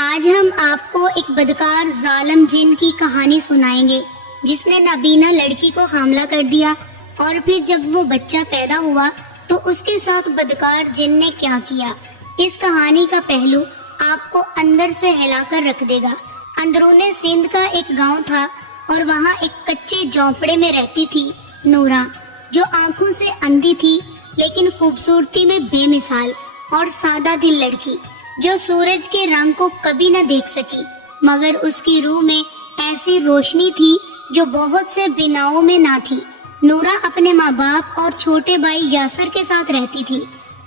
آج ہم آپ کو ایک بدکار ظالم جن کی کہانی سنائیں گے جس نے نابینا لڑکی کو حاملہ کر دیا اور پھر جب وہ بچہ پیدا ہوا تو اس کے ساتھ بدکار جن نے کیا کیا۔ اس کہانی کا پہلو آپ کو اندر سے ہلا کر رکھ دے گا۔ اندرون سندھ کا ایک گاؤں تھا اور وہاں ایک کچے جھونپڑے میں رہتی تھی نورا، جو آنکھوں سے اندھی تھی لیکن خوبصورتی میں بے مثال اور سادہ دل لڑکی، جو سورج کے رنگ کو کبھی نہ دیکھ سکی، مگر اس کی روح میں ایسی روشنی تھی جو بہت سے بناؤں میں نہ تھی۔ نورا اپنے ماں باپ اور چھوٹے بھائی یاسر کے ساتھ رہتی تھی۔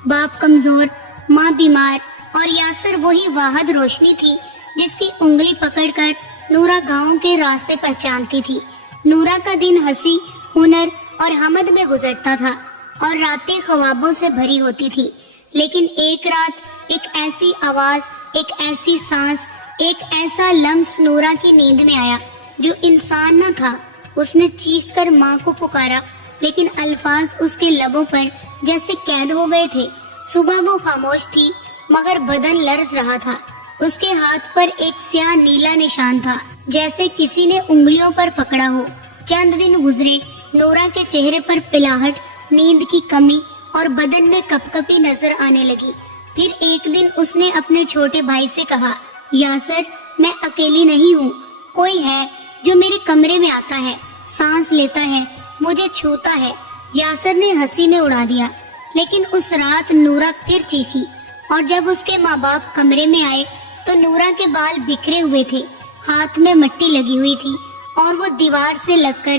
باپ کمزور، ماں بیمار اور یاسر وہی واحد روشنی تھی جس کی انگلی پکڑ کر نورا گاؤں کے راستے پہچانتی تھی۔ نورا کا دن ہنسی، ہنر اور حمد میں گزرتا تھا اور راتیں خوابوں سے بھری ہوتی تھی، لیکن ایک رات ایک ایسی آواز، ایک ایسی سانس، ایک ایسا لمس نورا کی نیند میں آیا جو انسان نہ تھا۔ اس نے چیخ کر ماں کو پکارا، لیکن الفاظ اس کے لبوں پر جیسے قید ہو گئے تھے۔ صبح وہ خاموش تھی مگر بدن لرز رہا تھا۔ اس کے ہاتھ پر ایک سیاہ نیلا نشان تھا جیسے کسی نے انگلیوں پر پکڑا ہو۔ چند دن گزرے، نورا کے چہرے پر پلاہٹ، نیند کی کمی اور بدن میں کپکپی نظر آنے لگی۔ پھر ایک دن اس نے اپنے چھوٹے بھائی سے کہا، یاسر، میں اکیلی نہیں ہوں، کوئی ہے جو میرے کمرے میں آتا ہے، سانس لیتا ہے، مجھے چھوتا ہے۔ یاسر نے ہنسی میں اڑا دیا، لیکن اس رات نورا پھر چیخی، اور جب اس کے ماں باپ کمرے میں آئے تو نورا کے بال بکھرے ہوئے تھے، ہاتھ میں مٹی لگی ہوئی تھی اور وہ دیوار سے لگ کر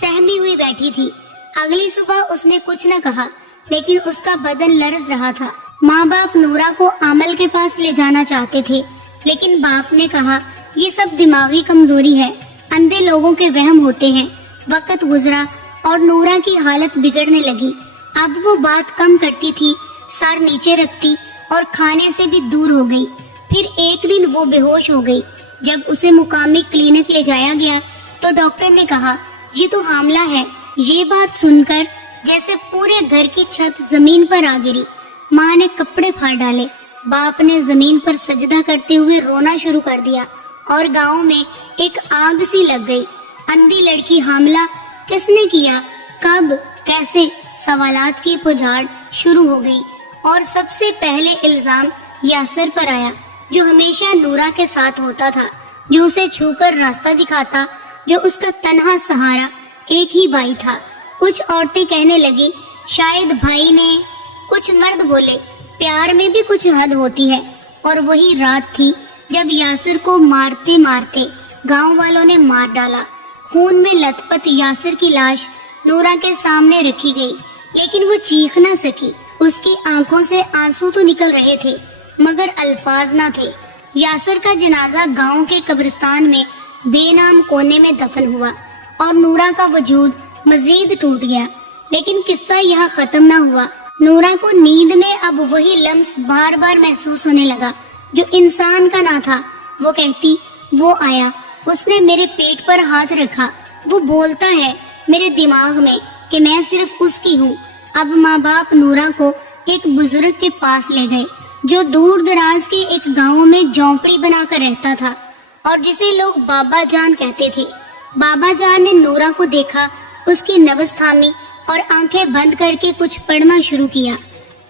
سہمی ہوئی بیٹھی تھی۔ اگلی صبح اس نے کچھ نہ کہا، لیکن اس کا بدن لرز رہا تھا۔ ماں باپ نورا کو عامل کے پاس لے جانا چاہتے تھے، لیکن باپ نے کہا، یہ سب دماغی کمزوری ہے، اندھے لوگوں کے وہم ہوتے ہیں۔ وقت گزرا اور نورا کی حالت بگڑنے لگی۔ اب وہ بات کم کرتی تھی، سر نیچے رکھتی اور کھانے سے بھی دور ہو گئی۔ پھر ایک دن وہ بے ہوش ہو گئی۔ جب اسے مقامی کلینک لے جایا گیا تو ڈاکٹر نے کہا، یہ تو حاملہ ہے۔ یہ بات سن کر جیسے پورے گھر کی چھت زمین پر آ گری۔ ماں نے کپڑے پھاڑ ڈالے، باپ نے زمین پر سجدہ کرتے ہوئے رونا شروع کر دیا، اور گاؤں میں ایک آگ سی لگ گئی۔ اندھی لڑکی حاملہ، کس نے کیا، کب، کیسے؟ سوالات کی پجاڑ شروع ہو گئی، اور سب سے پہلے الزام یاسر پر آیا، جو ہمیشہ نورا کے ساتھ ہوتا تھا، جو اسے چھو کر راستہ دکھاتا، جو اس کا تنہا سہارا ایک ہی بھائی تھا۔ کچھ عورتیں کہنے لگی، شاید بھائی نے، کچھ مرد بولے، پیار میں بھی کچھ حد ہوتی ہے۔ اور وہی رات تھی جب یاسر کو مارتے مارتے گاؤں والوں نے مار ڈالا۔ خون میں لت پت یاسر کی لاش نورا کے سامنے رکھی گئی، لیکن وہ چیخ نہ سکی۔ اس کی آنکھوں سے آنسو تو نکل رہے تھے مگر الفاظ نہ تھے۔ یاسر کا جنازہ گاؤں کے قبرستان میں بے نام کونے میں دفن ہوا، اور نورا کا وجود مزید ٹوٹ گیا۔ لیکن قصہ یہاں ختم نہ ہوا۔ نورا کو نیند میں اب وہی لمس بار بار محسوس ہونے لگا جو انسان کا نہ تھا۔ وہ کہتی، وہ آیا، اس نے میرے پیٹ پر ہاتھ رکھا، وہ بولتا ہے میرے دماغ میں کہ میں صرف اس کی ہوں۔ اب ماں باپ نورا کو ایک بزرگ کے پاس لے گئے جو دور دراز کے ایک گاؤں میں جھونپڑی بنا کر رہتا تھا اور جسے لوگ بابا جان کہتے تھے۔ بابا جان نے نورا کو دیکھا، اس کی نبض تھامی اور آنکھیں بند کر کے کچھ پڑھنا شروع کیا۔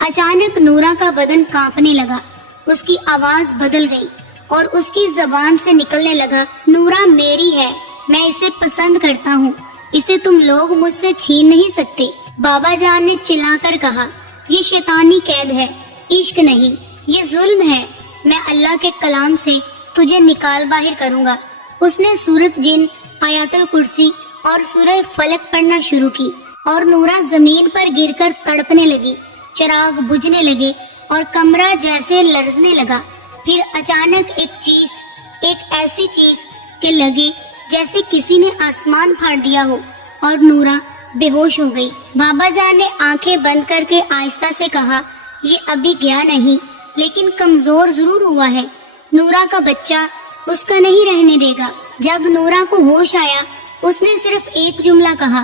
اچانک نورا کا بدن کانپنے لگا، اس کی آواز بدل گئی اور اس کی زبان سے نکلنے لگا، نورا میری ہے، میں اسے پسند کرتا ہوں، اسے تم لوگ مجھ سے چھین نہیں سکتے۔ بابا جان نے چلا کر کہا، یہ شیطانی قید ہے، عشق نہیں، یہ ظلم ہے، میں اللہ کے کلام سے تجھے نکال باہر کروں گا۔ اس نے سورۃ جن، آیات الکرسی اور سورہ فلق پڑھنا شروع کی، اور نورا زمین پر گر کر تڑپنے لگی، چراغ بجھنے لگے اور کمرہ جیسے لرزنے لگا۔ پھر اچانک ایک چیخ، ایک ایسی چیخ کہ لگے جیسے کسی نے آسمان پھاڑ دیا ہو، اور نورا بے ہوش ہو گئی۔ بابا جان نے آنکھیں بند کر کے آہستہ سے کہا، یہ ابھی گیا نہیں، لیکن کمزور ضرور ہوا ہے، نورا کا بچہ اس کا نہیں رہنے دے گا۔ جب نورا کو ہوش آیا، اس نے صرف ایک جملہ کہا،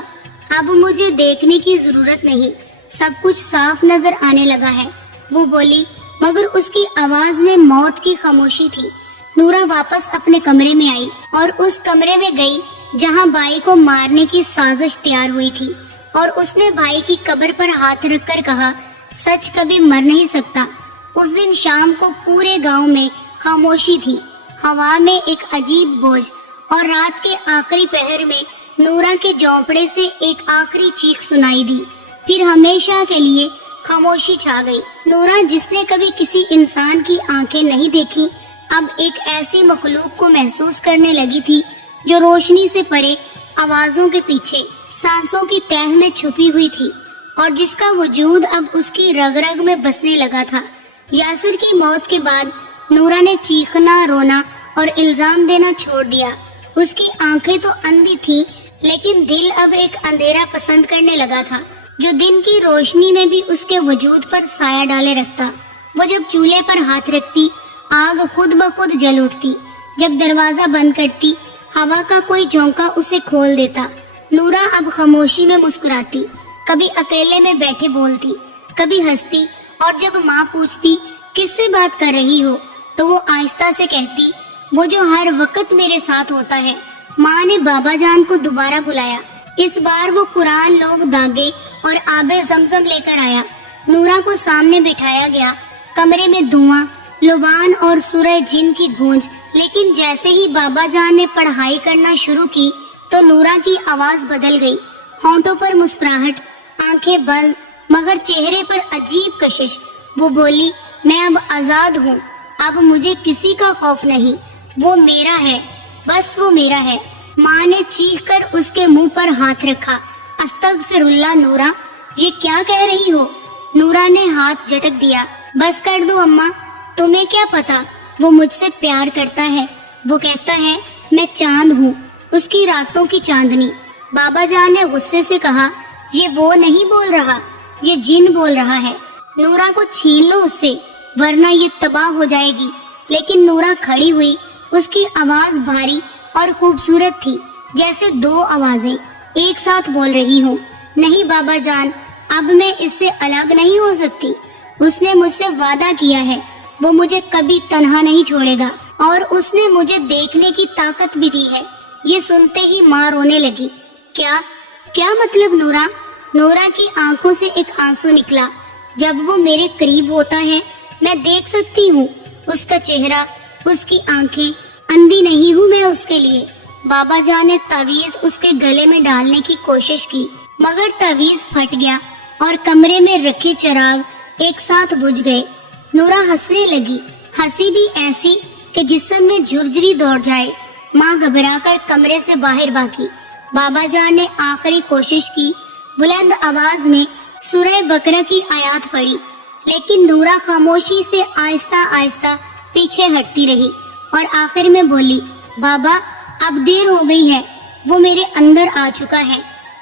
اب مجھے دیکھنے کی ضرورت نہیں، سب کچھ صاف نظر آنے لگا ہے۔ وہ بولی، مگر اس کی آواز میں موت کی خاموشی تھی۔ نورا واپس اپنے کمرے میں آئی اور اس کمرے میں گئی جہاں بھائی کو مارنے کی سازش تیار ہوئی تھی، اور اس نے بھائی کی قبر پر ہاتھ رکھ کر کہا، سچ کبھی مر نہیں سکتا۔ اس دن شام کو پورے گاؤں میں خاموشی تھی، ہوا میں ایک عجیب بوجھ، اور رات کے آخری پہر میں نورا کے جھونپڑے سے ایک آخری چیخ سنائی دی، پھر ہمیشہ کے لیے خاموشی چھا گئی۔ نورا، جس نے کبھی کسی انسان کی آنکھیں نہیں دیکھی، اب ایک ایسی مخلوق کو محسوس کرنے لگی تھی جو روشنی سے پرے، آوازوں کے پیچھے، سانسوں کی تہ میں چھپی ہوئی تھی، اور جس کا وجود اب اس کی رگ رگ میں بسنے لگا تھا۔ یاسر کی موت کے بعد نورا نے چیخنا، رونا اور الزام دینا چھوڑ دیا۔ اس کی آنکھیں تو اندھی تھی، لیکن دل اب ایک اندھیرا پسند کرنے لگا تھا جو دن کی روشنی میں بھی اس کے وجود پر سایہ ڈالے رکھتا۔ وہ جب چولہے پر ہاتھ رکھتی، آگ خود بخود جل اٹھتی، جب دروازہ بند کرتی، ہوا کا کوئی جھونکا اسے کھول دیتا۔ نورا اب خاموشی میں مسکراتی، کبھی اکیلے میں بیٹھے بولتی، کبھی ہنستی، اور جب ماں پوچھتی کس سے بات کر رہی ہو تو وہ آہستہ سے کہتی، وہ جو ہر وقت میرے ساتھ ہوتا ہے۔ ماں نے بابا جان کو دوبارہ بلایا، اس بار وہ قرآن لوگ داغے اور آب زمزم لے کر آیا۔ نورا کو سامنے بٹھایا گیا، کمرے میں دھواں، لبان اور سورہ جن کی گونج، لیکن جیسے ہی بابا جان نے پڑھائی کرنا شروع کی تو نورا کی آواز بدل گئی، ہونٹوں پر مسکراہٹ، آنکھیں بند، مگر چہرے پر عجیب کشش۔ وہ بولی، میں اب آزاد ہوں، اب مجھے کسی کا خوف نہیں، وہ میرا ہے، بس وہ میرا ہے۔ ماں نے چیخ کر اس کے منہ پر ہاتھ رکھا، استغفر اللہ نورا، یہ کیا کہہ رہی ہو؟ نورا نے ہاتھ جھٹک دیا، بس کر دو اماں، تمہیں کیا پتا وہ مجھ سے پیار کرتا ہے، وہ کہتا ہے میں چاند ہوں، اس کی راتوں کی چاندنی۔ بابا جان نے غصے سے کہا، یہ وہ نہیں بول رہا، یہ جن بول رہا ہے، نورا کو چھین لو اس سے ورنہ یہ تباہ ہو جائے گی۔ لیکن نورا کھڑی ہوئی، اس کی آواز بھاری اور خوبصورت تھی، جیسے دو آوازیں ایک ساتھ بول رہی ہوں۔ نہیں بابا جان، اب میں اس سے الگ نہیں ہو سکتی، اس نے مجھ سے وعدہ کیا ہے، وہ مجھے کبھی تنہا نہیں چھوڑے گا، اور اس نے مجھے دیکھنے کی طاقت بھی دی ہے۔ یہ سنتے ہی ماں رونے لگی۔ کیا مطلب نورا؟ نورا کی آنکھوں سے ایک آنسو نکلا۔ جب وہ میرے قریب ہوتا ہے میں دیکھ سکتی ہوں اس کا چہرہ، اس کی آنکھیں، اندھی نہیں ہوں میں اس کے لیے۔ بابا جان نے تعویذ اس کے گلے میں ڈالنے کی کوشش کی، مگر تعویذ پھٹ گیا اور کمرے میں رکھے چراغ ایک ساتھ بجھ گئے۔ نورا ہنسنے لگی، ہنسی بھی ایسی کہ جسم میں جھرجھری دوڑ جائے۔ ماں گھبرا کر کمرے سے باہر بھاگی۔ بابا جان نے آخری کوشش کی، بلند آواز میں سورہ بقرہ کی آیات پڑھی، لیکن نورا خاموشی سے آہستہ آہستہ پیچھے ہٹتی رہی اور آخر میں بولی، بابا اب دیر ہو گئی ہے، وہ میرے اندر آ چکا ہے،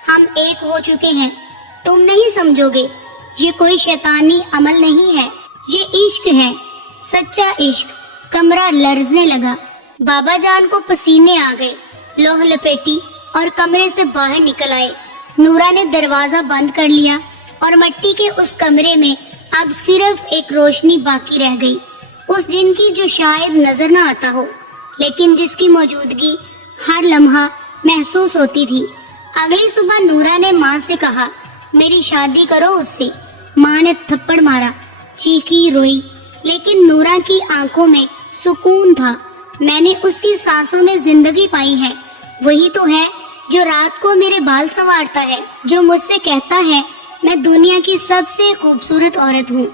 ہم ایک ہو چکے ہیں، تم نہیں سمجھو گے، یہ کوئی شیطانی عمل نہیں ہے، یہ عشق ہے، سچا عشق۔ کمرہ لرزنے لگا، بابا جان کو پسینے آ گئے، لوہ لپیٹی اور کمرے سے باہر نکل آئے۔ نورا نے دروازہ بند کر لیا اور مٹی کے اس کمرے میں اب صرف ایک روشنی باقی رہ گئی، اس جن کی جو شاید نظر نہ آتا ہو، لیکن جس کی موجودگی ہر لمحہ محسوس ہوتی تھی۔ اگلی صبح نورا نے ماں سے کہا، میری شادی کرو اس سے۔ ماں نے تھپڑ مارا، چیخی، روئی، لیکن نورا کی آنکھوں میں سکون تھا۔ میں نے اس کی سانسوں میں زندگی پائی ہے، وہی تو ہے جو رات کو میرے بال سنوارتا ہے، جو مجھ سے کہتا ہے میں دنیا کی سب سے خوبصورت عورت ہوں۔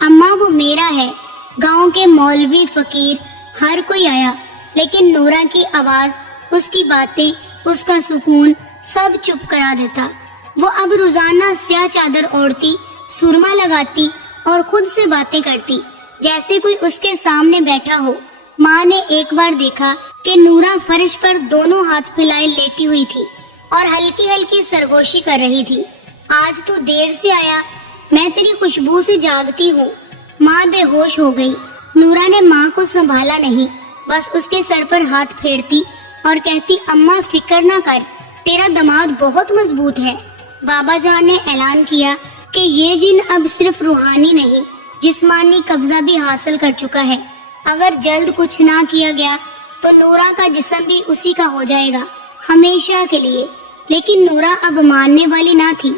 اماں وہ میرا ہے۔ گاؤں کے مولوی، فقیر، ہر کوئی آیا، لیکن نورا کی آواز، اس کی باتیں، اس کا سکون سب چپ کرا دیتا۔ وہ اب روزانہ سیاہ چادر اوڑھتی، سرما لگاتی اور خود سے باتیں کرتی جیسے کوئی اس کے سامنے بیٹھا ہو۔ ماں نے ایک بار دیکھا کہ نورا فرش پر دونوں ہاتھ پھیلائے لیٹی ہوئی تھی اور ہلکی ہلکی سرگوشی کر رہی تھی۔ آج تو دیر سے آیا، میں تیری خوشبو سے جاگتی ہوں۔ ماں بے ہوش ہو گئی۔ نورا نے ماں کو سنبھالا نہیں، بس اس کے سر پر ہاتھ پھیرتی اور کہتی، اماں فکر نہ کر، تیرا دماد بہت مضبوط ہے۔ بابا جان نے اعلان کیا کہ یہ جن اب صرف روحانی نہیں، جسمانی قبضہ بھی حاصل کر چکا ہے۔ اگر جلد کچھ نہ کیا گیا تو نورا کا جسم بھی اسی کا ہو جائے گا ہمیشہ کے لیے۔ لیکن نورا اب ماننے والی نہ تھی،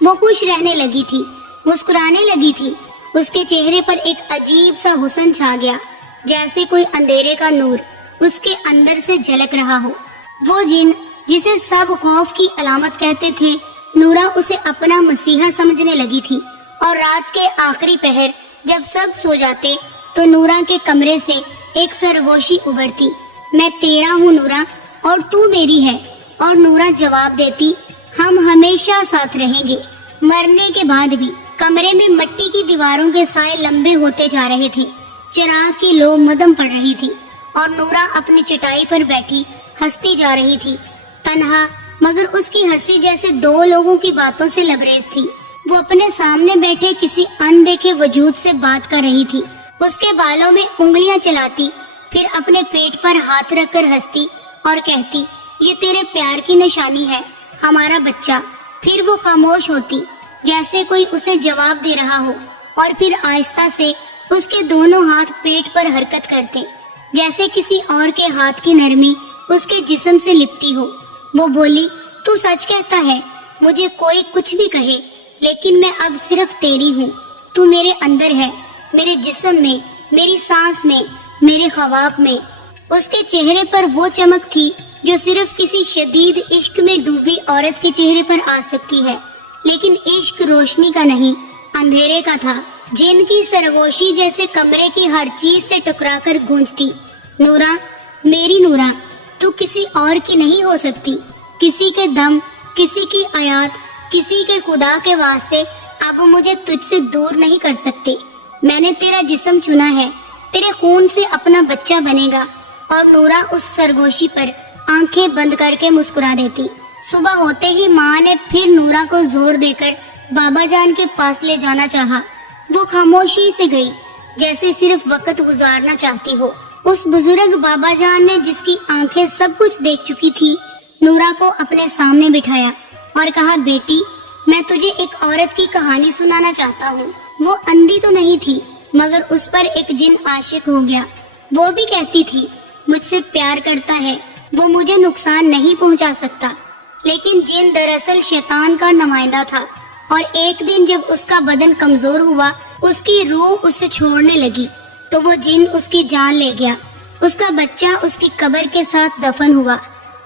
وہ خوش رہنے لگی تھی، مسکرانے لگی تھی۔ اس کے چہرے پر ایک عجیب سا حسن چھا گیا، جیسے کوئی اندھیرے کا نور اس کے اندر سے جھلک رہا ہو۔ وہ جن جسے سب خوف کی علامت کہتے تھے، نورا اسے اپنا مسیحا سمجھنے لگی تھی۔ اور رات کے آخری پہر جب سب سو جاتے تو نورا کے کمرے سے ایک سرگوشی ابھرتی، میں تیرا ہوں نورا اور تو میری ہے۔ اور نورا جواب دیتی، ہم ہمیشہ ساتھ رہیں گے، مرنے کے بعد بھی۔ کمرے میں مٹی کی دیواروں کے سائے لمبے ہوتے جا رہے تھے، چراغ کی لو مدھم پڑ رہی تھی اور نورا اپنی چٹائی پر بیٹھی ہنستی جا رہی تھی، تنہا، مگر اس کی ہنسی جیسے دو لوگوں کی باتوں سے لبریز تھی۔ وہ اپنے سامنے بیٹھے کسی اندیکھے وجود سے بات کر رہی تھی، اس کے بالوں میں انگلیاں چلاتی، پھر اپنے پیٹ پر ہاتھ رکھ کر ہنستی اور کہتی، یہ تیرے پیار کی نشانی ہے ہمارا بچہ۔ پھر وہ خاموش ہوتی جیسے کوئی اسے جواب دے رہا ہو، اور پھر آہستہ سے اس کے دونوں ہاتھ پیٹ پر حرکت کرتے، جیسے کسی اور کے ہاتھ کی نرمی اس کے جسم سے لپٹی ہو۔ وہ بولی، تو سچ کہتا ہے، مجھے کوئی کچھ بھی کہے لیکن میں اب صرف تیری ہوں۔ تو میرے اندر ہے، میرے جسم میں، میری سانس میں، میرے خواب میں۔ اس کے چہرے پر وہ چمک تھی جو صرف کسی شدید عشق میں ڈوبی عورت کے چہرے پر آ سکتی ہے، لیکن عشق روشنی کا نہیں، اندھیرے کا تھا، جن کی سرگوشی جیسے کمرے کی ہر چیز سے ٹکرا کر گونجتی۔ نورا، میری نورا، تو کسی اور کی نہیں ہو سکتی، کسی کے دم، کسی کی آیات، کسی کے خدا کے واسطے اب مجھے تجھ سے دور نہیں کر سکتے۔ میں نے تیرا جسم چنا ہے، تیرے خون سے اپنا بچہ بنے گا۔ اور نورا اس سرگوشی پر آنکھیں بند کر کے مسکرا دیتی۔ صبح ہوتے ہی ماں نے پھر نورا کو زور دے کر بابا جان کے پاس لے جانا چاہا۔ وہ خاموشی سے گئی، جیسے صرف وقت گزارنا چاہتی ہو۔ اس بزرگ بابا جان نے، جس کی آنکھیں سب کچھ دیکھ چکی تھی، نورا کو اپنے سامنے بٹھایا اور کہا، بیٹی، میں تجھے ایک عورت کی کہانی سنانا چاہتا ہوں۔ وہ اندھی تو نہیں تھی، مگر اس پر ایک جن عاشق ہو گیا۔ وہ بھی کہتی تھی، مجھ سے پیار کرتا ہے، وہ مجھے نقصان نہیں پہنچا سکتا۔ لیکن جن دراصل شیطان کا نمائندہ تھا، اور ایک دن جب اس کا بدن کمزور ہوا، اس کی روح اسے چھوڑنے لگی، تو وہ جن اس کی جان لے گیا۔ اس کا بچہ اس کی قبر کے ساتھ دفن ہوا۔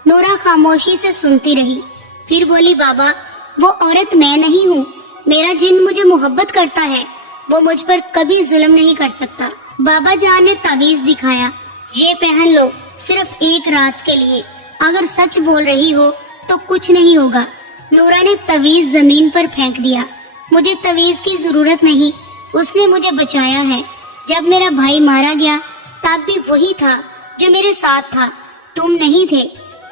نورا خاموشی سے سنتی رہی، پھر بولی، بابا، وہ عورت میں نہیں ہوں، میرا جن مجھے محبت کرتا ہے، وہ مجھ پر کبھی ظلم نہیں کر سکتا۔ بابا جان نے تعویذ دکھایا، یہ پہن لو، صرف ایک رات کے لیے، اگر سچ بول رہی ہو تو کچھ نہیں ہوگا۔ نورا نے تعویذ زمین پر پھینک دیا۔ مجھے تعویذ کی ضرورت نہیں، اس نے مجھے بچایا ہے۔ جب میرا بھائی مارا گیا تب بھی وہی تھا جو میرے ساتھ تھا، تم نہیں تھے،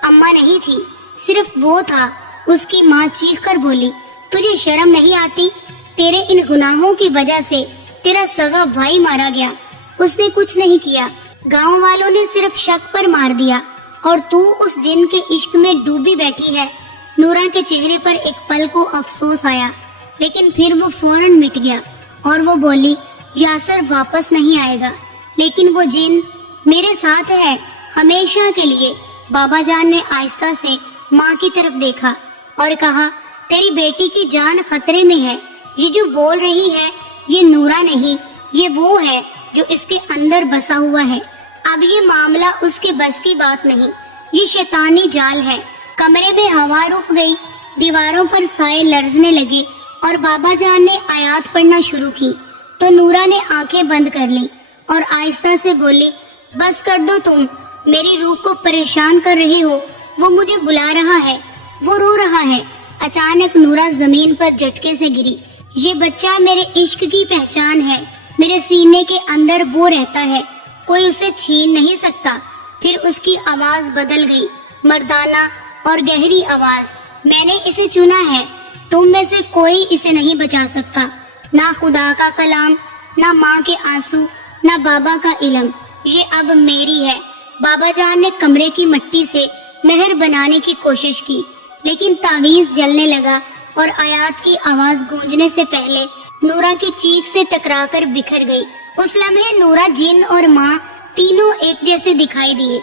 اماں نہیں تھی، صرف وہ تھا۔ اس کی ماں چیخ کر بولی، تجھے شرم نہیں آتی؟ تیرے ان گناہوں کی وجہ سے تیرا سگا بھائی مارا گیا، اس نے کچھ نہیں کیا، گاؤں والوں نے صرف شک پر مار دیا، اور تو اس جن کے عشق میں ڈوبی بیٹھی ہے۔ نورا کے چہرے پر ایک پل کو افسوس آیا، لیکن پھر وہ فوراً مٹ گیا، اور وہ بولی، یاسر واپس نہیں آئے گا، لیکن وہ جن میرے ساتھ ہے ہمیشہ کے لیے۔ بابا جان نے آہستہ سے ماں کی طرف دیکھا اور کہا، تیری بیٹی کی جان خطرے میں ہے، یہ جو بول رہی ہے یہ نورا نہیں، یہ وہ ہے جو اس کے اندر بسا ہوا ہے۔ اب یہ معاملہ اس کے بس کی بات نہیں، یہ شیطانی جال ہے۔ کمرے میں ہوا رک گئی، دیواروں پر سائے لرزنے لگے، اور بابا جان نے آیات پڑھنا شروع کی تو نورا نے آنکھیں بند کر لی اور آہستہ سے بولی، بس کر دو، تم میری روح کو پریشان کر رہے ہو، وہ مجھے بلا رہا ہے، وہ رو رہا ہے۔ اچانک نورا زمین پر جھٹکے سے گری۔ یہ بچہ میرے عشق کی پہچان ہے، میرے سینے کے اندر وہ رہتا ہے، کوئی اسے چھین نہیں سکتا۔ پھر اس کی آواز بدل گئی، مردانہ اور گہری آواز، میں نے اسے چنا ہے، تم میں سے کوئی اسے نہیں بچا سکتا، نہ خدا کا کلام، نہ ماں کے آنسو، نہ بابا کا علم، یہ اب میری ہے۔ بابا جان نے کمرے کی مٹی سے مہر بنانے کی کوشش کی، لیکن تعویذ جلنے لگا اور آیات کی آواز گونجنے سے پہلے نورا کی چیخ سے ٹکرا کر بکھر گئی۔ اس لمحے نورا، جن اور ماں تینوں ایک جیسے دکھائی دیے،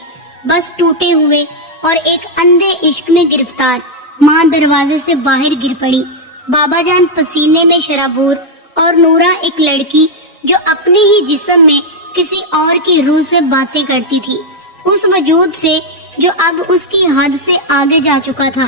بس ٹوٹے ہوئے اور ایک اندھے عشق میں گرفتار۔ ماں دروازے سے باہر گر پڑی۔ بابا جان پسینے میں شرابور اور نورا ایک لڑکی جو اپنے ہی جسم میں کسی اور کی روح سے باتیں کرتی تھی، اس وجود سے جو اب اس کی حد سے آگے جا چکا تھا۔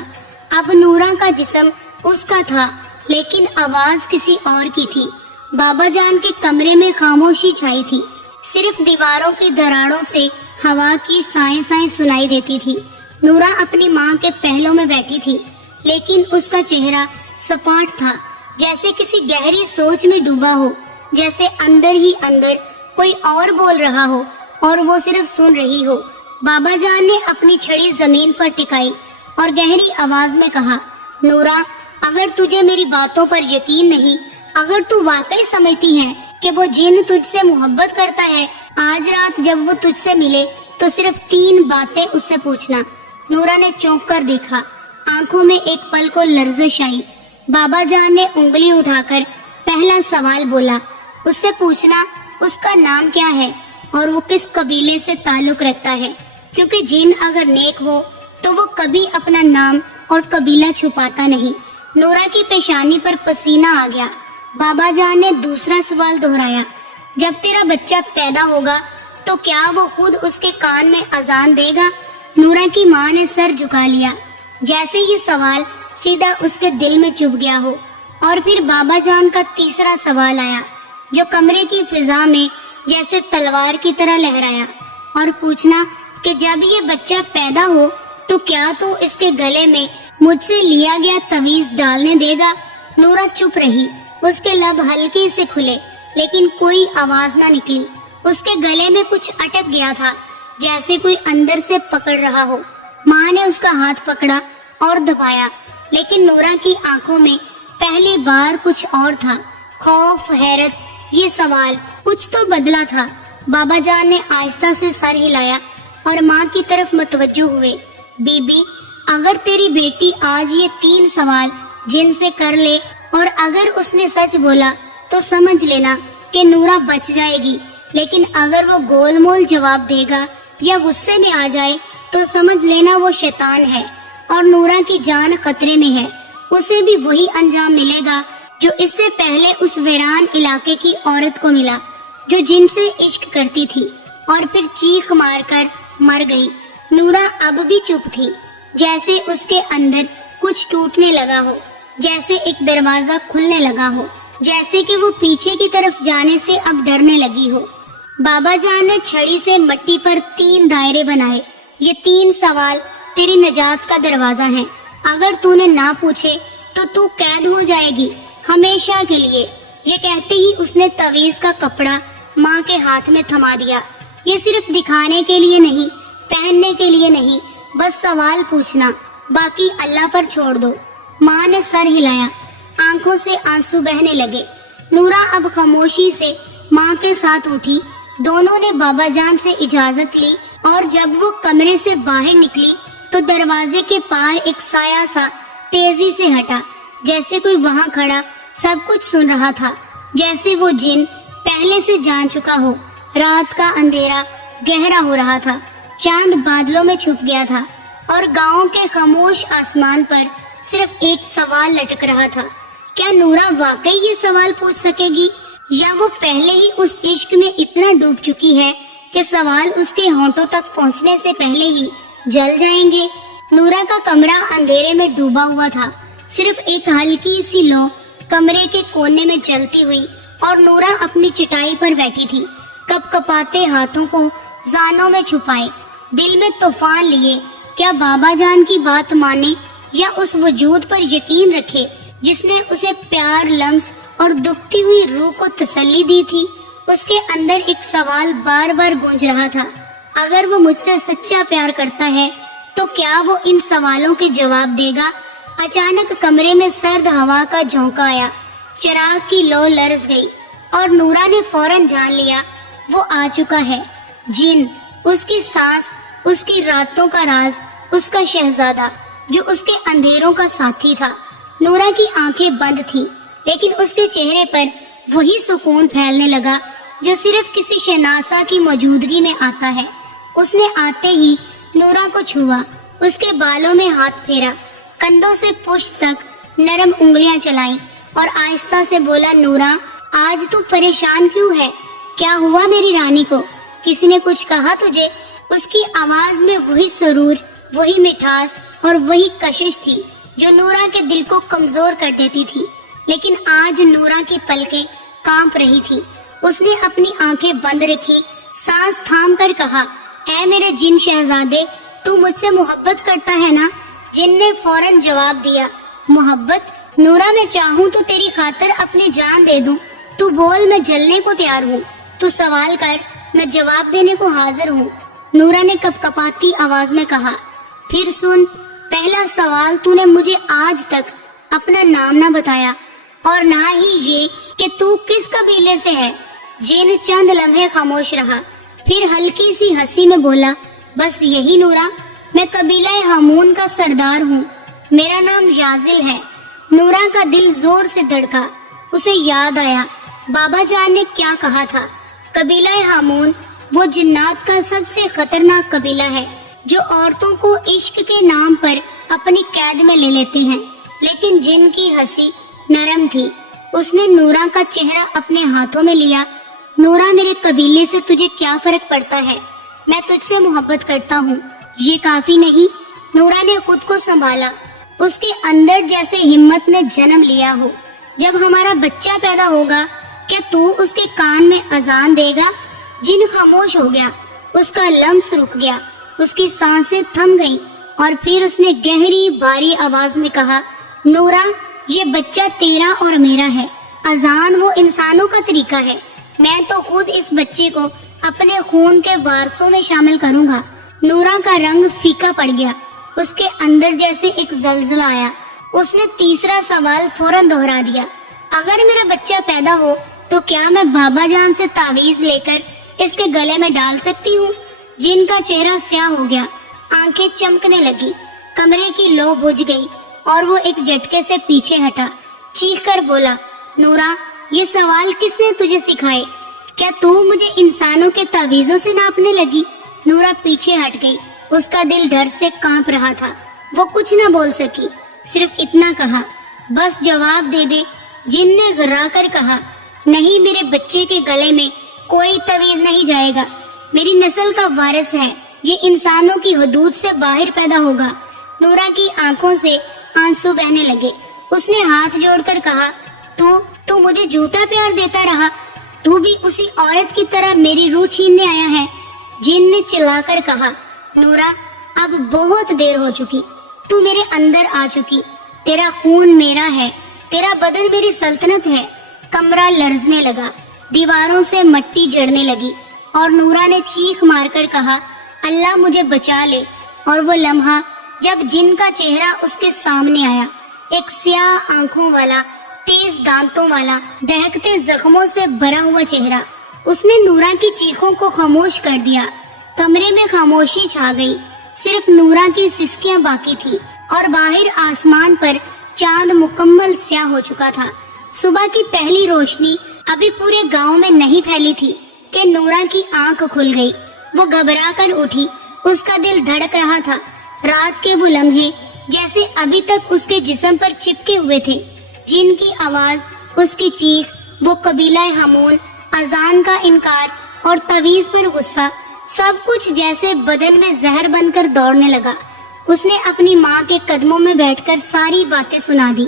اب نورا کا جسم اس کا تھا، لیکن آواز کسی اور کی تھی۔ بابا جان کے کمرے میں خاموشی چھائی تھی، صرف دیواروں کی دراڑوں سے ہوا کی سائیں سائیں سنائی دیتی تھی۔ نورا اپنی ماں کے پہلوں میں بیٹھی تھی، لیکن اس کا چہرہ سپاٹ تھا، جیسے کسی گہری سوچ میں ڈوبا ہو، جیسے اندر ہی اندر کوئی اور بول رہا ہو اور وہ صرف سن رہی ہو۔ بابا جان نے اپنی چھڑی زمین پر ٹکائی اور گہری آواز میں کہا، نورا، اگر تجھے میری باتوں پر یقین نہیں، اگر تو واقعی سمجھتی ہے کہ وہ جن تجھ سے محبت کرتا ہے، آج رات جب وہ تجھ سے ملے تو صرف 3 باتیں اس سے پوچھنا۔ نورا نے چونک کر دیکھا، آنکھوں میں ایک پل کو لرزش آئی۔ بابا جان نے انگلی اٹھا کر پہلا سوال بولا، اس سے پوچھنا اس کا نام کیا ہے اور وہ کس قبیلے سے تعلق رکھتا ہے، کیونکہ جن اگر نیک ہو تو وہ کبھی اپنا نام اور قبیلہ چھپاتا نہیں۔ نورا کی پیشانی پر پسینہ آ گیا۔ بابا جان نے دوسرا سوال دہرایا، جب تیرا بچہ پیدا ہوگا تو کیا وہ خود اس کے کان میں اذان دے گا؟ نورا کی ماں نے سر جھکا لیا، جیسے یہ سوال سیدھا اس کے دل میں چبھ گیا ہو۔ اور پھر بابا جان کا تیسرا سوال آیا، جو کمرے کی فضا میں جیسے تلوار کی طرح لہرایا، اور پوچھنا کہ جب یہ بچہ پیدا ہو تو کیا تو اس کے گلے میں مجھ سے لیا گیا تعویذ ڈالنے دے گا؟ نورا چپ رہی، اس کے لب ہلکے سے کھلے، لیکن کوئی آواز نہ نکلی۔ اس کے گلے میں کچھ اٹک گیا تھا، جیسے کوئی اندر سے پکڑ رہا ہو۔ ماں نے اس کا ہاتھ پکڑا اور دبایا، لیکن نورا کی آنکھوں میں پہلی بار کچھ اور تھا، خوف، حیرت، یہ سوال کچھ تو بدلا تھا۔ بابا جان نے آہستہ سے سر ہلایا اور ماں کی طرف متوجہ ہوئے۔ بی بی، اگر تیری بیٹی آج یہ 3 سوال جن سے کر لے اور اگر اس نے سچ بولا تو سمجھ لینا کہ نورا بچ جائے گی، لیکن اگر وہ گول مول جواب دے گا یا غصے میں آ جائے تو سمجھ لینا وہ شیطان ہے اور نورا کی جان خطرے میں ہے۔ اسے بھی وہی انجام ملے گا جو اس سے پہلے اس ویران علاقے کی عورت کو ملا، جو جن سے عشق کرتی تھی اور پھر چیخ مار کر مر گئی۔ نورا اب بھی چپ تھی، جیسے اس کے اندر کچھ ٹوٹنے لگا ہو، جیسے ایک دروازہ کھلنے لگا ہو، جیسے کہ وہ پیچھے کی طرف جانے سے اب ڈرنے لگی ہو۔ بابا جان نے چھڑی سے مٹی پر 3 دائرے بنائے۔ یہ 3 سوال تیری نجات کا دروازہ ہیں، اگر تو نے نہ پوچھے تو تو قید ہو جائے گی ہمیشہ کے لیے۔ یہ کہتے ہی اس نے تعویذ کا کپڑا ماں کے ہاتھ میں تھما دیا۔ یہ صرف دکھانے کے لیے نہیں، پہننے کے لیے نہیں، بس سوال پوچھنا، باقی اللہ پر چھوڑ دو۔ ماں نے سر ہلایا، آنکھوں سے آنسو بہنے لگے۔ نورا اب خاموشی سے ماں کے ساتھ اٹھی۔ دونوں نے بابا جان سے اجازت لی، اور جب وہ کمرے سے باہر نکلی تو دروازے کے پار ایک سایہ سا تیزی سے ہٹا، جیسے کوئی وہاں کھڑا سب کچھ سن رہا تھا، جیسے وہ جن پہلے سے جان چکا ہو۔ رات کا اندھیرا گہرا ہو رہا تھا، چاند بادلوں میں چھپ گیا تھا، اور گاؤں کے خاموش آسمان پر صرف ایک سوال لٹک رہا تھا، کیا نورا واقعی یہ سوال پوچھ سکے گی، یا وہ پہلے ہی اس عشق میں اتنا ڈوب چکی ہے کہ سوال اس کے ہونٹوں تک پہنچنے سے پہلے ہی جل جائیں گے۔ نورا کا کمرہ اندھیرے میں ڈوبا ہوا تھا، صرف ایک ہلکی سی لو کمرے کے کونے میں جلتی ہوئی، اور نورا اپنی چٹائی پر بیٹھی تھی، کپ کپاتے ہاتھوں کو زانوں میں چھپائے، دل میں طوفان لیے، کیا بابا جان کی بات مانے یا اس وجود پر یقین رکھے جس نے اسے پیار، لمس اور دکھتی ہوئی روح کو تسلی دی تھی۔ اس کے اندر ایک سوال بار بار گونج رہا تھا، اگر وہ مجھ سے سچا پیار کرتا ہے تو کیا وہ ان سوالوں کے جواب دے گا؟ اچانک کمرے میں سرد ہوا کا جھونکا آیا، چراغ کی لو لرز گئی، اور نورا نے فوراً جان لیا وہ آ چکا ہے۔ جن، اس کی سانس، اس کی راتوں کا راز، اس کا شہزادہ جو اس کے اندھیروں کا ساتھی تھا۔ نورا کی آنکھیں بند تھیں، لیکن اس کے چہرے پر وہی سکون پھیلنے لگا جو صرف کسی شناسا کی موجودگی میں آتا ہے۔ اس نے آتے ہی نورا کو چھوا، اس کے بالوں میں ہاتھ پھیرا، کندھوں سے پشت تک نرم انگلیاں چلائیں اور آہستہ سے بولا، نورا آج تو پریشان کیوں ہے؟ کیا ہوا میری رانی کو؟ کسی نے کچھ کہا تجھے؟ اس کی آواز میں وہی سرور، وہی مٹھاس اور وہی کشش تھی جو نورا کے دل کو کمزور کر دیتی تھی۔ لیکن آج نورا کی پلکیں کانپ رہی تھی۔ اس نے اپنی آنکھیں بند رکھی، سانس تھام کر کہا، اے میرے جن شہزادے، تو مجھ سے محبت کرتا ہے نا؟ جن نے فوراً جواب دیا، محبت؟ نورا میں چاہوں تو تیری خاطر اپنی جان دے دوں۔ تو بول، میں جلنے کو تیار ہوں۔ تو سوال کر، میں جواب دینے کو حاضر ہوں۔ نورا نے کپ کپاتی آواز میں کہا، پھر سن، پہلا سوال، تو نے مجھے آج تک اپنا نام نہ بتایا اور نہ ہی یہ کہ تو کس قبیلے سے ہے۔ جن چند لمحے خاموش رہا، پھر ہلکی سی ہنسی میں بولا، بس یہی نورا، میں قبیلہ ہامون کا سردار ہوں، میرا نام یازل ہے۔ نورا کا دل زور سے دھڑکا، اسے یاد آیا بابا جان نے کیا کہا تھا۔ قبیلہ ہامون وہ جنات کا سب سے خطرناک قبیلہ ہے جو عورتوں کو عشق کے نام پر اپنی قید میں لے لیتے ہیں۔ لیکن جن کی ہنسی نرم تھی۔ اس نے نورا کا چہرہ اپنے ہاتھوں میں لیا۔ نورا، میرے قبیلے سے تجھے کیا فرق پڑتا ہے؟ میں تجھ سے محبت کرتا ہوں، یہ کافی نہیں؟ نورا نے خود کو سنبھالا، اس کے اندر جیسے ہمت نے جنم لیا ہو۔ جب ہمارا بچہ پیدا ہوگا کیا تو اس کے کان میں اذان دے گا؟ جن خاموش ہو گیا، اس کا لمس رک گیا، اس کی سانسیں تھم گئیں اور پھر اس نے گہری بھاری آواز میں کہا، نورا، یہ بچہ تیرا اور میرا ہے۔ اذان وہ انسانوں کا طریقہ ہے، میں تو خود اس بچے کو اپنے خون کے وارثوں میں شامل کروں گا۔ نورا کا رنگ پھیکا پڑ گیا، اس کے اندر جیسے ایک زلزلہ آیا۔ اس نے تیسرا سوال فوراً دہرا دیا، اگر میرا بچہ پیدا ہو تو کیا میں بابا جان سے تعویذ لے کر اس کے گلے میں ڈال سکتی ہوں؟ جن کا چہرہ سیاہ ہو گیا، آنکھیں چمکنے لگی، کمرے کی لو بجھ گئی اور وہ ایک جھٹکے سے پیچھے ہٹا، چیخ کر بولا، نورا، یہ سوال کس نے تجھے سکھائے؟ کیا تو مجھے انسانوں کے تعویذوں سے ناپنے لگی؟ نورا پیچھے ہٹ گئی، اس کا دل ڈر سے کانپ رہا تھا۔ وہ کچھ نہ بول سکی، صرف اتنا کہا، بس جواب دے دے۔ جن نے گھرا کر کہا، نہیں، میرے بچے کے گلے میں کوئی تعویذ نہیں جائے گا، میری نسل کا وارث ہے، یہ انسانوں کی حدود سے باہر پیدا ہوگا۔ نورا کی آنکھوں سے آنسو بہنے لگے، اس نے ہاتھ جوڑ کر کہا، تو مجھے جھوٹا پیار دیتا رہا، تو بھی اسی عورت کی طرح میری روح چھیننے آیا ہے۔ جن نے چلا کر کہا، نورا، اب بہت دیر ہو چکی، تو میرے اندر آ چکی، تیرا خون میرا ہے، تیرا بدن میری سلطنت ہے۔ کمرہ لرزنے لگا، دیواروں سے مٹی جڑنے لگی اور نورا نے چیخ مار کر کہا، اللہ مجھے بچا لے۔ اور وہ لمحہ جب جن کا چہرہ اس کے سامنے آیا، ایک سیاہ آنکھوں والا، تیز دانتوں والا، دہکتے زخموں سے بھرا ہوا چہرہ، اس نے نورا کی چیخوں کو خاموش کر دیا۔ کمرے میں خاموشی چھا گئی، صرف نورا کی سسکیاں باقی تھی اور باہر آسمان پر چاند مکمل سیاہ ہو چکا تھا۔ صبح کی پہلی روشنی ابھی پورے گاؤں میں نہیں پھیلی تھی کہ نورا کی آنکھ کھل گئی۔ وہ گھبرا کر اٹھی، اس کا دل دھڑک رہا تھا۔ رات کے وہ لمحے جیسے ابھی تک اس کے جسم پر چپکے ہوئے تھے۔ جن کی آواز، اس کی چیخ، وہ قبیلہ ہامون، اذان کا انکار اور تعویذ پر غصہ، سب کچھ جیسے بدن میں زہر بن کر دوڑنے لگا۔ اس نے اپنی ماں کے قدموں میں بیٹھ کر ساری باتیں سنا دی،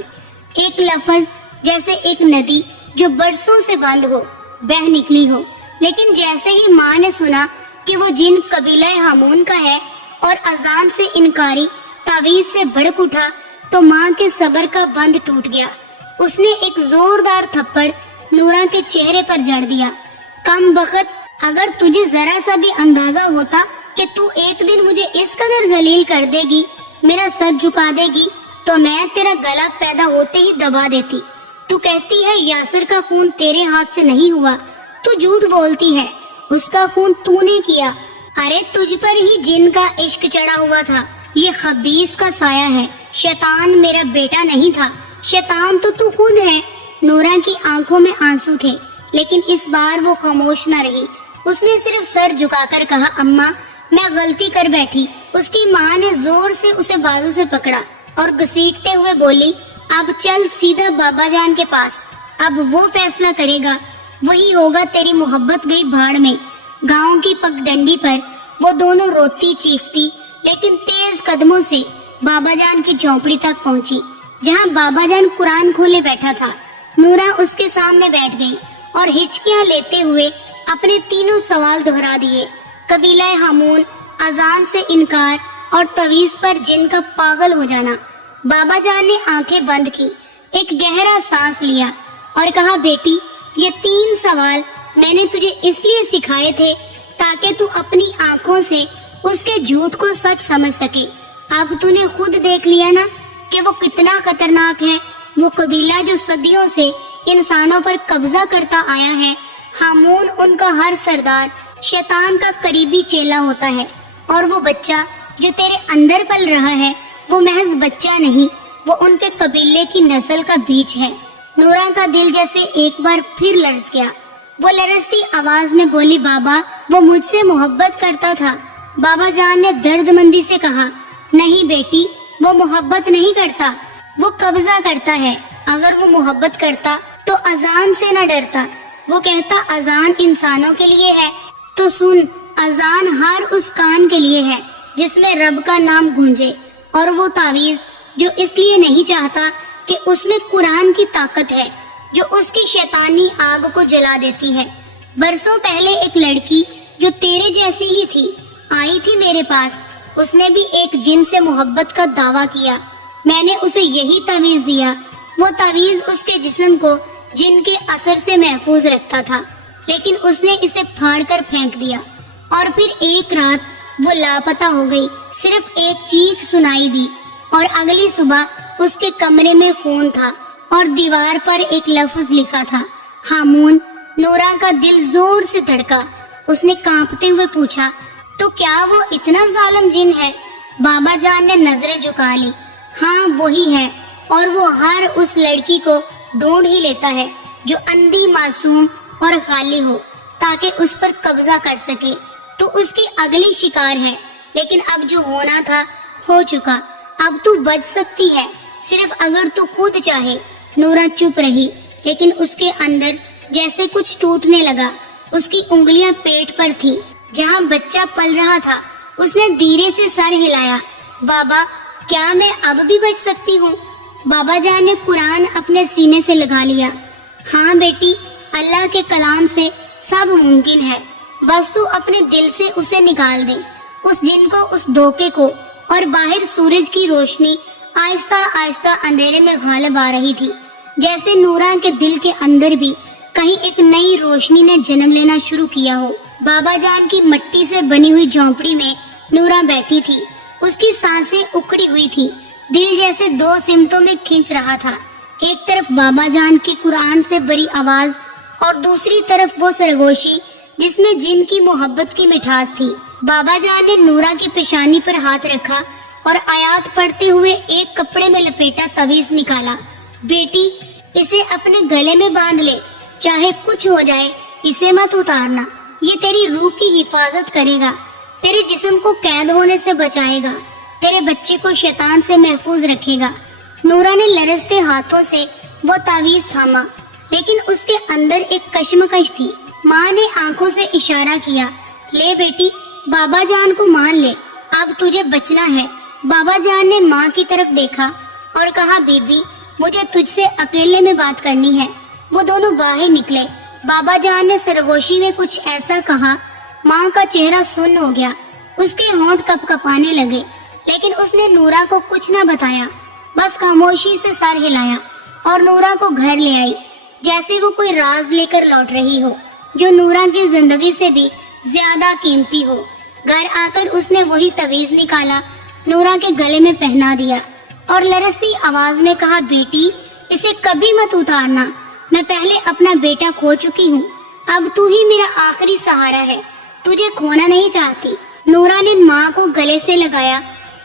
ایک لفظ جیسے ایک ندی جو برسوں سے بند ہو، بہہ نکلی ہو۔ لیکن جیسے ہی ماں نے سنا کہ وہ جن قبیلہ ہامون کا ہے اور اذان سے انکاری، تعویذ سے بھڑک اٹھا، تو ماں کے صبر کا بند ٹوٹ گیا۔ اس نے ایک زوردار تھپڑ نورا کے چہرے پر جڑ دیا۔ کم بخت، اگر تجھے ذرا سا بھی اندازہ ہوتا کہ تو ایک دن مجھے اس قدر ذلیل کر دے گی، میرا سر جھکا دے گی، تو میں تیرا گلا پیدا ہوتے ہی دبا دیتی۔ تو کہتی ہے یاسر کا خون تیرے ہاتھ سے نہیں ہوا، تو جھوٹ بولتی ہے، اس کا خون تو نے کیا۔ ارے تجھ پر ہی جن کا عشق چڑھا ہوا تھا، یہ خبیث کا سایہ ہے، شیطان میرا بیٹا نہیں تھا، شیطان تو خود ہے۔ نورا کی آنکھوں میں آنسو تھے، لیکن اس بار وہ خاموش نہ رہی۔ اس نے صرف سر جھکا کر کہا، اماں میں غلطی کر بیٹھی۔ اس کی ماں نے زور سے اسے بازو سے پکڑا اور گھسیٹتے ہوئے بولی، اب چل سیدھا بابا جان کے پاس، اب وہ فیصلہ کرے گا، وہی ہوگا تیری محبت گئی بھاڑ میں۔ گاؤں کی پگ ڈنڈی پر وہ دونوں روتی چیختی لیکن تیز قدموں سے بابا جان کی جھونپڑی تک پہنچی، جہاں بابا جان قرآن کھولے بیٹھا تھا۔ نورا اس کے سامنے بیٹھ گئی اور ہچکیاں لیتے ہوئے اپنے تینوں سوال دہرا دیے۔ قبیلہ ہامون، اذان سے انکار اور تعویذ پر جن کا پاگل ہو جانا۔ بابا جان نے آنکھیں بند کی، ایک گہرا سانس لیا اور کہا، بیٹی یہ 3 سوال میں نے تجھے اس لیے سکھائے تھے تاکہ تو اپنی آنکھوں سے اس کے جھوٹ کو سچ سمجھ سکے۔ اب تو نے خود دیکھ لیا نا کہ وہ کتنا خطرناک ہے۔ وہ قبیلہ جو صدیوں سے انسانوں پر قبضہ کرتا آیا ہے، ہامون ان کا ہر سردار شیطان کا قریبی چیلا ہوتا ہے، اور وہ بچہ جو تیرے اندر پل رہا ہے وہ محض بچہ نہیں، وہ ان کے قبیلے کی نسل کا بیج ہے۔ نورا کا دل جیسے ایک بار پھر لرز گیا۔ وہ لرزتی آواز میں بولی، بابا وہ مجھ سے محبت کرتا تھا۔ بابا جان نے درد مندی سے کہا، نہیں بیٹی، وہ محبت نہیں کرتا، وہ قبضہ کرتا ہے۔ اگر وہ محبت کرتا تو اذان سے نہ ڈرتا۔ وہ کہتا اذان انسانوں کے لیے ہے تو سن، اذان ہر اس کان کے لیے ہے جس میں رب کا نام گونجے، اور وہ تعویذ جو اس لیے نہیں چاہتا کہ اس میں قرآن کی طاقت ہے جو اس کی شیطانی آگ کو جلا دیتی ہے۔ برسوں پہلے ایک لڑکی جو تیرے جیسی ہی تھی آئی تھی میرے پاس، اس نے بھی ایک جن سے محبت کا دعویٰ کیا۔ میں نے اسے یہی تعویذ دیا۔ وہ تعویذ اس کے جسم کو جن کے اثر سے محفوظ رکھتا تھا، لیکن اس نے اسے پھاڑ کر پھینک دیا، اور پھر ایک رات وہ لاپتہ ہو گئی۔ صرف ایک چیخ سنائی دی، اور اگلی صبح اس کے کمرے میں خون تھا اور دیوار پر ایک لفظ لکھا تھا، ہامون۔ نورا کا دل زور سے دھڑکا۔ اس نے کانپتے ہوئے پوچھا، تو کیا وہ اتنا ظالم جن ہے؟ بابا جان نے نظریں جھکا لی، ہاں وہی ہے، اور وہ ہر اس لڑکی کو ڈھونڈ ہی لیتا ہے جو اندھی، معصوم اور خالی ہو، تاکہ اس پر قبضہ کر سکے۔ تو اس کی اگلی شکار ہے، لیکن اب جو ہونا تھا ہو چکا۔ اب تو بچ سکتی ہے، صرف اگر تو خود چاہے۔ نورا چپ رہی، لیکن اس کے اندر جیسے کچھ ٹوٹنے لگا۔ اس کی انگلیاں پیٹ پر تھی جہاں بچہ پل رہا تھا۔ اس نے دھیرے سے سر ہلایا، بابا کیا میں اب بھی بچ سکتی ہوں؟ بابا جان نے قرآن اپنے سینے سے لگا لیا، ہاں بیٹی، اللہ کے کلام سے سب ممکن ہے، بس تو اپنے دل سے اسے نکال دے، اس جن کو، اس دھوکے کو۔ اور باہر سورج کی روشنی آہستہ آہستہ اندھیرے میں غالب آ رہی تھی، جیسے نورا کے دل کے اندر بھی کہیں ایک نئی روشنی نے جنم لینا شروع کیا ہو۔ بابا جان کی مٹی سے بنی ہوئی جھونپڑی میں نورا بیٹھی تھی۔ اس کی سانسیں اکھڑی ہوئی تھی، دل جیسے 2 سمتوں میں کھنچ رہا تھا، ایک طرف بابا جان کی قرآن سے بری آواز اور دوسری طرف وہ سرگوشی جس میں جن کی محبت کی مٹھاس تھی۔ بابا جان نے نورا کی پیشانی پر ہاتھ رکھا اور آیات پڑھتے ہوئے ایک کپڑے میں لپیٹا تعویذ نکالا، بیٹی اسے اپنے گلے میں باندھ لے، چاہے کچھ ہو جائے اسے مت اتارنا، یہ تیری روح کی حفاظت کرے گا، تیرے جسم کو قید ہونے سے بچائے گا، تیرے بچے کو شیطان سے محفوظ رکھے گا۔ نورا نے لرزتے ہاتھوں سے وہ تعویذ تھاما، لیکن اس کے اندر ایک کشمکش تھی۔ ماں نے آنکھوں سے اشارہ کیا، لے بیٹی، بابا جان کو مان لے، اب تجھے بچنا ہے۔ بابا جان نے ماں کی طرف دیکھا اور کہا، بی بی مجھے تجھ سے اکیلے میں بات کرنی ہے۔ وہ دونوں باہر نکلے۔ بابا جان نے سرگوشی میں کچھ ایسا کہا، ماں کا چہرہ سن ہو گیا، اس کے ہونٹ کپ کپانے لگے، لیکن اس نے نورا کو کچھ نہ بتایا، بس خاموشی سے سر ہلایا اور نورا کو گھر لے آئی، جیسے وہ کوئی راز لے کر لوٹ رہی ہو جو نورا کی زندگی سے بھی زیادہ قیمتی ہو۔ گھر آ کر اس نے وہی تعویذ نکالا، نورا کے گلے میں پہنا دیا اور لرزتی آواز میں کہا، بیٹی اسے کبھی مت اتارنا، میں پہلے اپنا بیٹا کھو چکی ہوں، اب تو ہی میرا آخری سہارا ہے، تجھے کھونا نہیں چاہتی۔ نورا نے ماں کو گلے سے لگایا،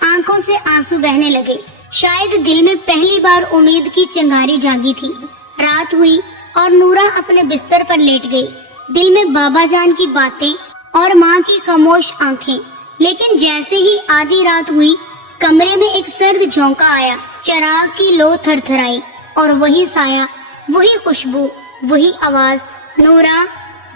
آنکھوں سے آنسو بہنے لگے، شاید دل میں پہلی بار امید کی چنگاری جاگی تھی۔ رات ہوئی اور نورا اپنے بستر پر لیٹ گئی، دل میں بابا جان کی باتیں اور ماں کی خاموش آنکھیں۔ لیکن جیسے ہی آدھی رات ہوئی، کمرے میں ایک سرد جھونکا آیا، چراغ کی لو تھر تھرائی، اور وہی سایہ، وہی خوشبو، وہی آواز۔ نورا،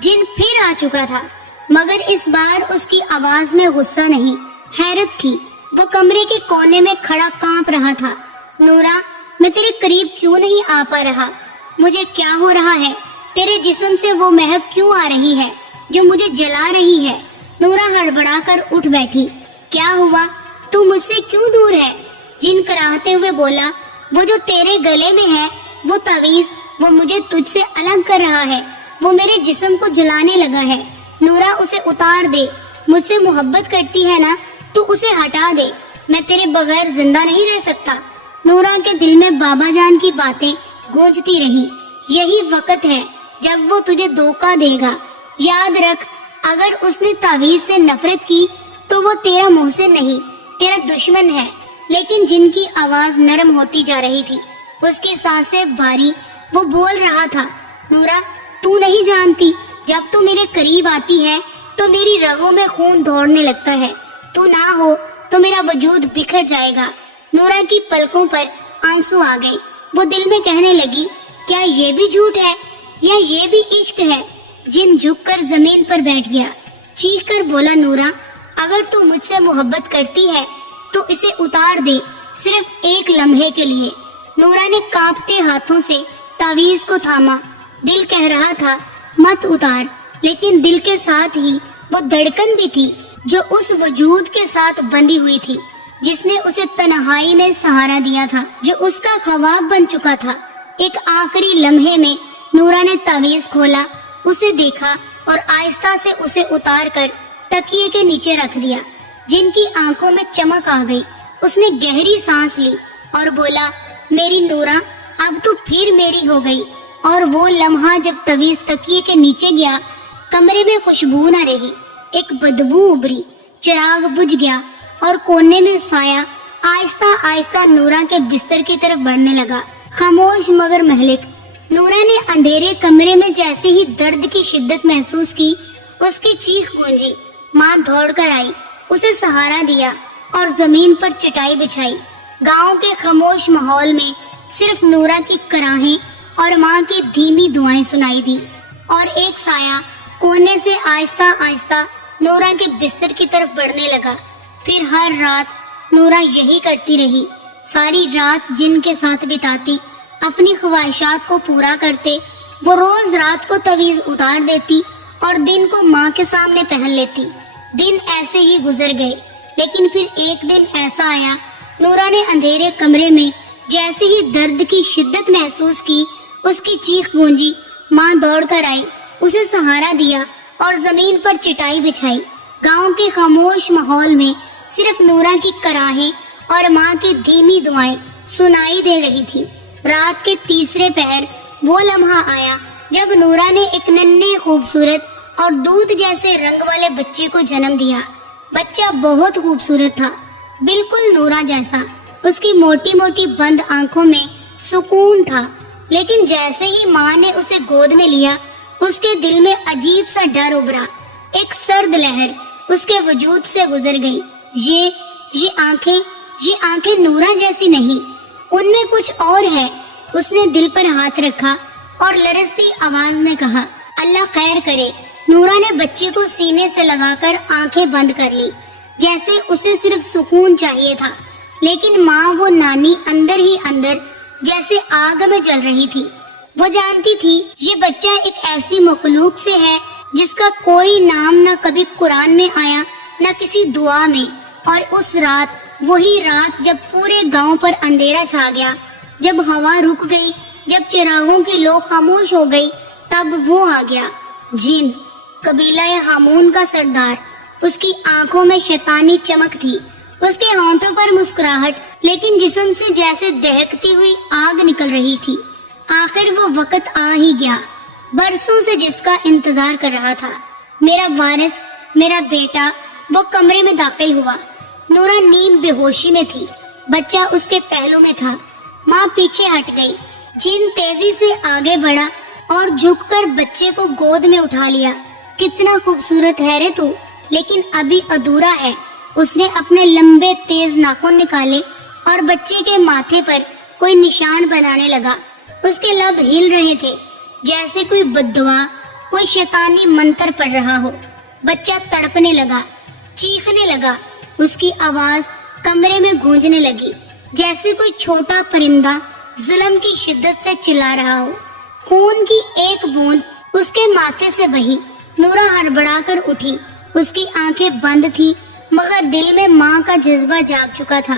جن پھر آ چکا تھا، مگر اس بار اس کی آواز میں غصہ نہیں، حیرت تھی۔ وہ کمرے کے کونے میں کھڑا کانپ رہا تھا۔ نورا، میں تیرے قریب کیوں نہیں آ پا رہا؟ مجھے کیا ہو رہا ہے؟ تیرے جسم سے وہ مہک کیوں آ رہی ہے جو مجھے جلا رہی ہے؟ نورا ہڑبڑا کر اٹھ بیٹھی۔ کیا ہوا؟ تو مجھ سے کیوں دور ہے؟ جن کراہتے ہوئے بولا، وہ جو تیرے گلے میں ہے، وہ تعویذ، وہ مجھے تجھ سے الگ کر رہا ہے، وہ میرے جسم کو جلانے لگا ہے۔ نورا، اسے اتار دے، مجھ سے محبت کرتی ہے نا تو اسے ہٹا دے، میں تیرے بغیر زندہ نہیں رہ سکتا۔ نورا کے دل میں بابا جان کی باتیں گونجتی رہی۔ یہی وقت ہے جب وہ تجھے دھوکہ دے گا، یاد رکھ، اگر اس نے تعویذ سے نفرت کی تو وہ تیرا محسن نہیں، تیرا دشمن ہے۔ لیکن جن کی آواز نرم ہوتی جا رہی تھی، اس کی سانسیں بھاری، وہ بول رہا تھا، نورا، تو نہیں جانتی، جب تو میرے قریب آتی ہے تو میری رگوں میں خون دوڑنے لگتا ہے، تو نہ ہو تو میرا وجود بکھر جائے گا۔ نورا کی پلکوں پر آنسو آ گئے۔ وہ دل میں کہنے لگی، کیا یہ بھی جھوٹ ہے یا یہ بھی عشق ہے؟ جن جھک کر زمین پر بیٹھ گیا، چیخ کر بولا، نورا، اگر تو مجھ سے محبت کرتی ہے تو اسے اتار دے، صرف ایک لمحے کے لیے۔ نورا نے کانپتے ہاتھوں سے تعویذ کو تھاما۔ دل کہہ رہا تھا، مت اتار، لیکن دل کے ساتھ ہی وہ دھڑکن بھی تھی جو اس وجود کے ساتھ بندھی ہوئی تھی جس نے اسے تنہائی میں سہارا دیا تھا، جو اس کا خواب بن چکا تھا۔ ایک آخری لمحے میں نورا نے تعویذ کھولا، اسے دیکھا اور آہستہ سے اسے اتار کر تکیے کے نیچے رکھ دیا۔ جن کی آنکھوں میں چمک آ گئی، اس نے گہری سانس لی اور بولا، میری نورا، اب تو پھر میری ہو گئی۔ اور وہ لمحہ جب تعویذ تکیے کے نیچے گیا، کمرے میں خوشبو نہ رہی، ایک بدبو ابری، چراغ بجھ گیا اور کونے میں سایہ آہستہ آہستہ نورا کے بستر کی طرف بڑھنے لگا، خاموش مگر مہلک۔ نورا نے اندھیرے کمرے میں جیسے ہی درد کی شدت محسوس کی، اس کی چیخ گونجی۔ ماں دوڑ کر آئی، اسے سہارا دیا اور زمین پر چٹائی بچھائی۔ گاؤں کے خاموش ماحول میں صرف نورا کی کراہیں اور ماں کی دھیمی دعائیں سنائی دی، اور ایک سایہ کونے سے آہستہ آہستہ نورا کے بستر کی طرف بڑھنے لگا۔ پھر ہر رات نورا یہی کرتی رہی، ساری رات جن کے ساتھ بتاتی، اپنی خواہشات کو پورا کرتے۔ وہ روز رات کو تعویذ اتار دیتی اور دن کو ماں کے سامنے پہن لیتی۔ دن ایسے ہی گزر گئے، لیکن پھر ایک دن ایسا آیا، نورا نے اندھیرے کمرے میں جیسے ہی درد کی شدت محسوس کی، اس کی چیخ گونجی۔ ماں دوڑ کر آئی، اسے سہارا دیا اور زمین پر چٹائی بچھائی۔ گاؤں کے خاموش ماحول میں صرف نورا کی کراہیں اور ماں کی دھیمی دعائیں سنائی دے رہی تھی۔ رات کے تیسرے پہر وہ لمحہ آیا جب نورا نے ایک ننھے خوبصورت اور دودھ جیسے رنگ والے بچے کو جنم دیا۔ بچہ بہت خوبصورت تھا، بالکل نورا جیسا۔ اس کی موٹی موٹی بند آنکھوں میں سکون تھا، لیکن جیسے ہی ماں نے اسے گود میں لیا، اس کے دل میں عجیب سا ڈر ابھرا۔ ایک سرد لہر اس کے وجود سے گزر گئی۔ یہ آنکھیں نورا جیسی نہیں، ان میں کچھ اور ہے۔ اس نے دل پر ہاتھ رکھا اور لرزتی آواز میں کہا، اللہ خیر کرے۔ نورا نے بچے کو سینے سے لگا کر آنکھیں بند کر لی، جیسے اسے صرف سکون چاہیے تھا۔ لیکن ماں، وہ نانی، اندر ہی اندر جیسے آگ میں جل رہی تھی۔ وہ جانتی تھی یہ بچہ ایک ایسی مخلوق سے ہے جس کا کوئی نام نہ کبھی قرآن میں آیا نہ کسی دعا میں۔ اور اس رات، وہی رات جب پورے گاؤں پر اندھیرا چھا گیا، جب ہوا رک گئی، جب چراغوں کی لو خاموش ہو گئی، تب وہ آ گیا، جن، قبیلہ ہامون کا سردار۔ اس کی آنکھوں میں شیطانی چمک تھی، اس کے ہونٹوں پر مسکراہٹ، لیکن جسم سے جیسے دہکتی ہوئی آگ نکل رہی تھی۔ آخر وہ وقت آ ہی گیا، برسوں سے جس کا انتظار کر رہا تھا۔ میرا وارث، میرا بیٹا، وہ کمرے میں داخل ہوا۔ نورا نیم بے ہوشی میں تھی، بچہ اس کے پہلو میں تھا۔ ماں پیچھے ہٹ گئی، جن تیزی سے آگے بڑھا اور جھک کر بچے کو گود میں اٹھا لیا۔ کتنا خوبصورت ہے رے تو، لیکن ابھی ادھورا ہے۔ اس نے اپنے لمبے تیز ناخن نکالے اور بچے کے ماتھے پر کوئی نشان بنانے لگا۔ اس کے لب ہل رہے تھے جیسے کوئی بددعا، کوئی شیطانی منتر پڑھ رہا ہو۔ بچہ تڑپنے لگا، چیخنے لگا۔ اس کی آواز کمرے میں گونجنے لگی جیسے کوئی چھوٹا پرندہ ظلم کی شدت سے چلا رہا ہو۔ خون کی ایک بوند اس کے ماتھے سے بہی۔ نورا ہڑبڑا کر اٹھی۔ اس کی آنکھیں بند تھی مگر دل میں ماں کا جذبہ جاگ چکا تھا۔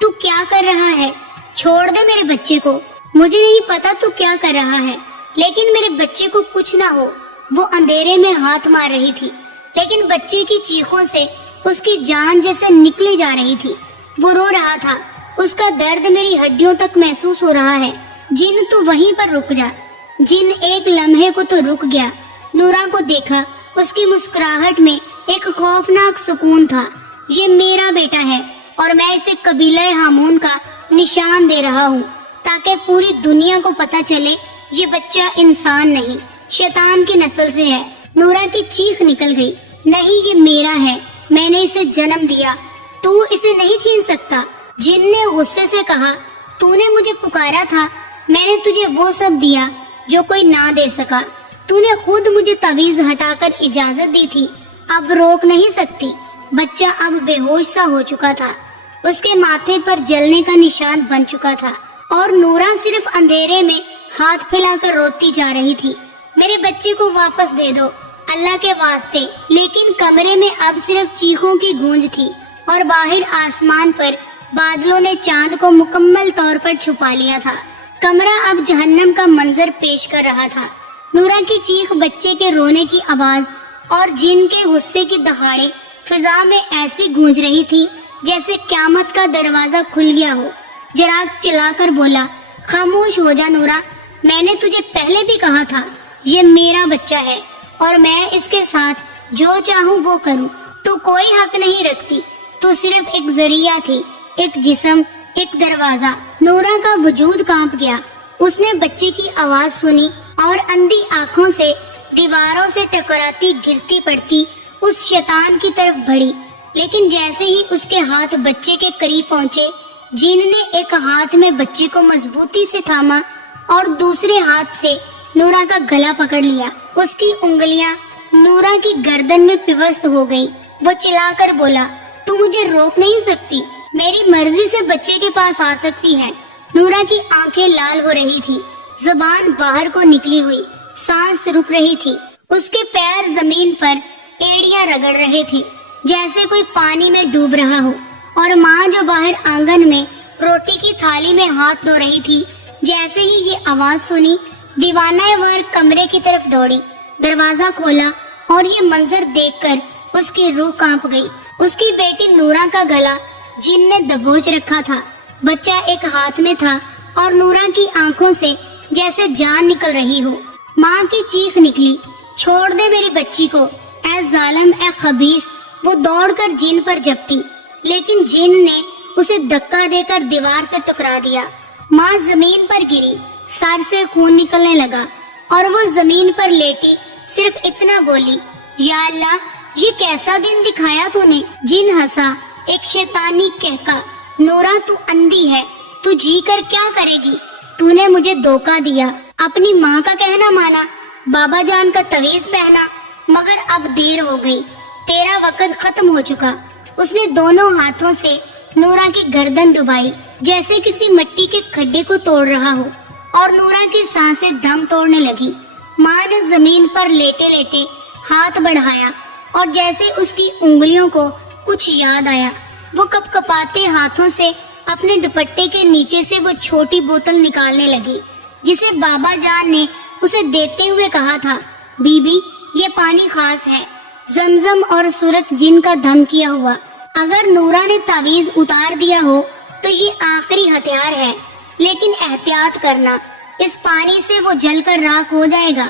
تو کیا کر رہا ہے؟ چھوڑ دے میرے بچے کو۔ مجھے نہیں پتا تو کیا کر رہا ہے، لیکن میرے بچے کو کچھ نہ ہو۔ وہ اندھیرے میں ہاتھ مار رہی تھی، لیکن بچے کی چیخوں سے اس کی جان جیسے نکلی جا رہی تھی۔ وہ رو رہا تھا، اس کا درد میری ہڈیوں تک محسوس ہو رہا ہے۔ جن تو وہیں پر رک جا۔ جن ایک لمحے کو تو رک گیا۔ نورا کو دیکھا، اس کی مسکراہٹ میں ایک خوفناک سکون تھا۔ یہ میرا بیٹا ہے اور میں اسے قبیلہ ہامون کا نشان دے رہا ہوں تاکہ پوری دنیا کو پتہ چلے یہ بچہ انسان نہیں، شیطان کی نسل سے ہے۔ نورا کی چیخ نکل گئی، نہیں یہ میرا ہے، میں نے اسے جنم دیا، تو اسے نہیں چھین سکتا۔ جن نے غصے سے کہا، تو نے مجھے پکارا تھا، میں نے تجھے وہ سب دیا جو کوئی نہ دے سکا۔ تو نے خود مجھے تعویذ ہٹا کر اجازت دی تھی، اب روک نہیں سکتی۔ بچہ اب بے ہوش سا ہو چکا تھا، اس کے ماتھے پر جلنے کا نشان بن چکا تھا اور نورا صرف اندھیرے میں ہاتھ پھیلا کر روتی جا رہی تھی، میرے بچے کو واپس دے دو اللہ کے واسطے۔ لیکن کمرے میں اب صرف چیخوں کی گونج تھی اور باہر آسمان پر بادلوں نے چاند کو مکمل طور پر چھپا لیا تھا۔ کمرہ اب جہنم کا منظر پیش کر رہا تھا۔ نورا کی چیخ، بچے کے رونے کی آواز اور جن کے غصے کی دہاڑے فضا میں ایسی گونج رہی تھی جیسے قیامت کا دروازہ کھل گیا ہو۔ چراغ چلا کر بولا، خاموش ہو جا نورا، میں نے تجھے پہلے بھی کہا تھا یہ میرا بچہ ہے اور میں اس کے ساتھ جو چاہوں وہ کروں۔ تو کوئی حق نہیں رکھتی، تو صرف ایک ذریعہ تھی، ایک جسم، ایک دروازہ۔ نورا کا وجود کانپ گیا۔ اس نے بچے کی آواز سنی اور اندھی آنکھوں سے دیواروں سے ٹکراتی گرتی پڑتی اس شیطان کی طرف بڑھی۔ لیکن جیسے ہی اس کے ہاتھ بچے کے قریب پہنچے، جن نے ایک ہاتھ میں بچے کو مضبوطی سے تھاما اور دوسرے ہاتھ سے نورا کا گلا پکڑ لیا۔ اس کی انگلیاں نورا کی گردن میں پیوست ہو گئی۔ وہ چلا کر بولا، تو مجھے روک نہیں سکتی، میری مرضی سے بچے کے پاس آ سکتی ہے۔ نورا کی آنکھیں لال ہو رہی تھی، زبان باہر کو نکلی ہوئی، سانس رک رہی تھی۔ اس کے پیر زمین پر ایڑیاں رگڑ رہے تھے جیسے کوئی پانی میں ڈوب رہا ہو، اور ماں جو باہر آنگن میں روٹی کی تھالی میں ہاتھ دھو رہی تھی، جیسے ہی یہ آواز سنی دیوانہ وار کمرے کی طرف دوڑی، دروازہ کھولا اور یہ منظر دیکھ کر اس کی روح کانپ گئی۔ اس کی بیٹی نورا کا گلا جن نے دبوچ رکھا تھا، بچہ ایک ہاتھ میں تھا اور نورا کی آنکھوں سے جیسے جان نکل رہی ہو۔ ماں کی چیخ نکلی، چھوڑ دے میری بچی کو، اے ظالم، اے خبیث۔ وہ دوڑ کر جن پر جھپٹی، لیکن جن نے اسے دھکا دے کر دیوار سے ٹکرا دیا۔ ماں زمین پر گری، سر سے خون نکلنے لگا اور وہ زمین پر لیٹی صرف اتنا بولی، یا اللہ، یہ کیسا دن دکھایا تو نے۔ جن ہنسا، ایک شیطانی کہکا، نورا تو اندھی ہے، تو جی کر کیا کرے گی؟ تو نے مجھے دھوکا دیا، اپنی ماں کا کہنا مانا، بابا جان کا تعویذ پہنا، مگر اب دیر ہو گئی، تیرا وقت ختم ہو چکا۔ اس نے دونوں ہاتھوں سے نورا کی گردن دبائی جیسے کسی مٹی کے کھڈے کو توڑ رہا ہو، اور نورا کی سانسیں دم توڑنے لگی۔ ماں نے زمین پر لیٹے لیٹے ہاتھ بڑھایا اور جیسے اس کی انگلیوں کو کچھ یاد آیا، وہ کپ کپاتے ہاتھوں سے اپنے دوپٹے کے نیچے سے وہ چھوٹی بوتل نکالنے لگی جسے بابا جان نے اسے دیتے ہوئے کہا تھا، بی بی یہ پانی خاص ہے، زمزم اور سورت جن کا دھم کیا ہوا۔ اگر نورا نے تعویذ اتار دیا ہو تو یہ آخری ہتھیار ہے، لیکن احتیاط کرنا، اس پانی سے وہ جل کر راکھ ہو جائے گا۔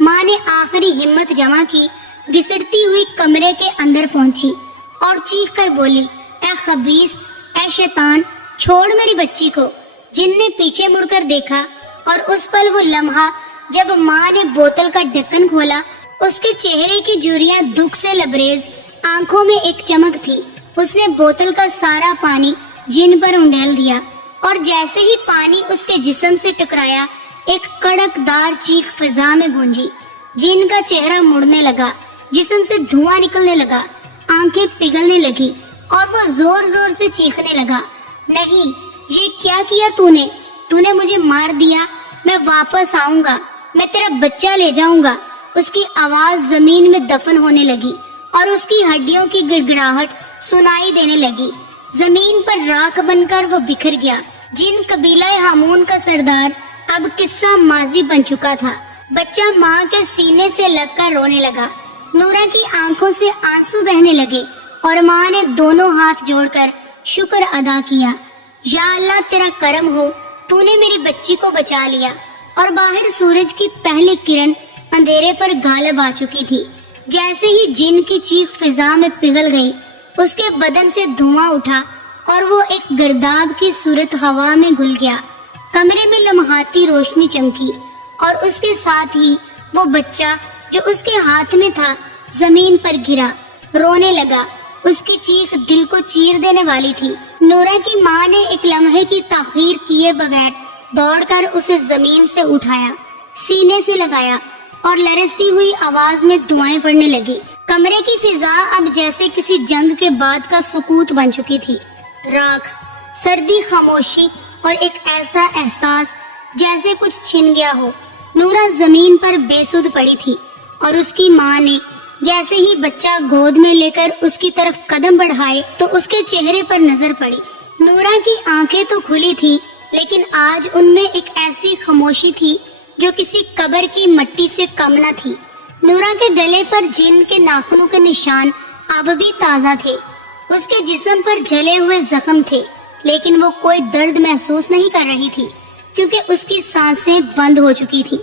ماں نے آخری ہمت جمع کی، گھسٹتی ہوئی کمرے کے اندر پہنچی اور چیخ کر بولی، اے خبیث، اے شیطان، چھوڑ میری بچی کو۔ جن نے پیچھے مڑ کر دیکھا اور اس پل وہ لمحہ جب ماں نے بوتل کا ڈھکن کھولا، اس کے چہرے کی جوریاں دکھ سے لبریز، آنکھوں میں ایک چمک تھی۔ اس نے بوتل کا سارا پانی جن پر انڈیل دیا اور جیسے ہی پانی اس کے جسم سے ٹکرایا، ایک کڑک دار چیخ فضا میں گونجی۔ جن کا چہرہ مڑنے لگا، جسم سے دھواں نکلنے لگا، آنکھیں پگھلنے لگی اور وہ زور زور سے چیخنے لگا، نہیں، یہ کیا کیا تو نے مجھے مار دیا، میں واپس آؤں گا، میں تیرا بچہ لے جاؤں گا۔ اس کی آواز زمین میں دفن ہونے لگی اور اس کی ہڈیوں کی گڑگڑاہٹ سنائی دینے لگی۔ زمین پر راکھ بن کر وہ بکھر گیا۔ جن قبیلہ ہامون کا سردار اب قصہ ماضی بن چکا تھا۔ بچہ ماں کے سینے سے لگ کر رونے لگا۔ نورا کی آنکھوں سے آنسو بہنے لگے اور ماں نے دونوں ہاتھ جوڑ کر شکر ادا کیا، یا اللہ تیرا کرم ہو، تو نے میری بچی کو بچا لیا۔ اور باہر سورج کی پہلی کرن اندھیرے پر غالب آ چکی تھی۔ جیسے ہی جن کی چیخ فضا میں پگھل گئی، اس کے بدن سے دھواں اٹھا اور وہ ایک گرداب کی صورت ہوا میں گھل گیا۔ کمرے میں لمحاتی روشنی چمکی اور اس کے ساتھ ہی وہ بچہ جو اس کے ہاتھ میں تھا زمین پر گرا، رونے لگا۔ اس کی چیخ دل کو چیر دینے والی تھی۔ نورا کی ماں نے ایک لمحے کی تاخیر کیے بغیر دوڑ کر اسے زمین سے اٹھایا، سینے سے لگایا اور لرزتی ہوئی آواز میں دعائیں پڑھنے لگی۔ کمرے کی فضا اب جیسے کسی جنگ کے بعد کا سکوت بن چکی تھی۔ راکھ، سردی، خاموشی اور ایک ایسا احساس جیسے کچھ چھن گیا ہو۔ نورا زمین پر بے سدھ پڑی تھی اور اس کی ماں نے جیسے ہی بچہ گود میں لے کر اس کی طرف قدم بڑھائے تو اس کے چہرے پر نظر پڑی۔ نورا کی آنکھیں تو کھلی تھی، لیکن آج ان میں ایک ایسی خاموشی تھی جو کسی قبر کی مٹی سے کم نہ تھی۔ نورا کے گلے پر جن کے ناخنوں کے نشان اب بھی تازہ تھے۔ اس کے جسم پر جلے ہوئے زخم تھے، لیکن وہ کوئی درد محسوس نہیں کر رہی تھی کیونکہ اس کی سانسیں بند ہو چکی تھی۔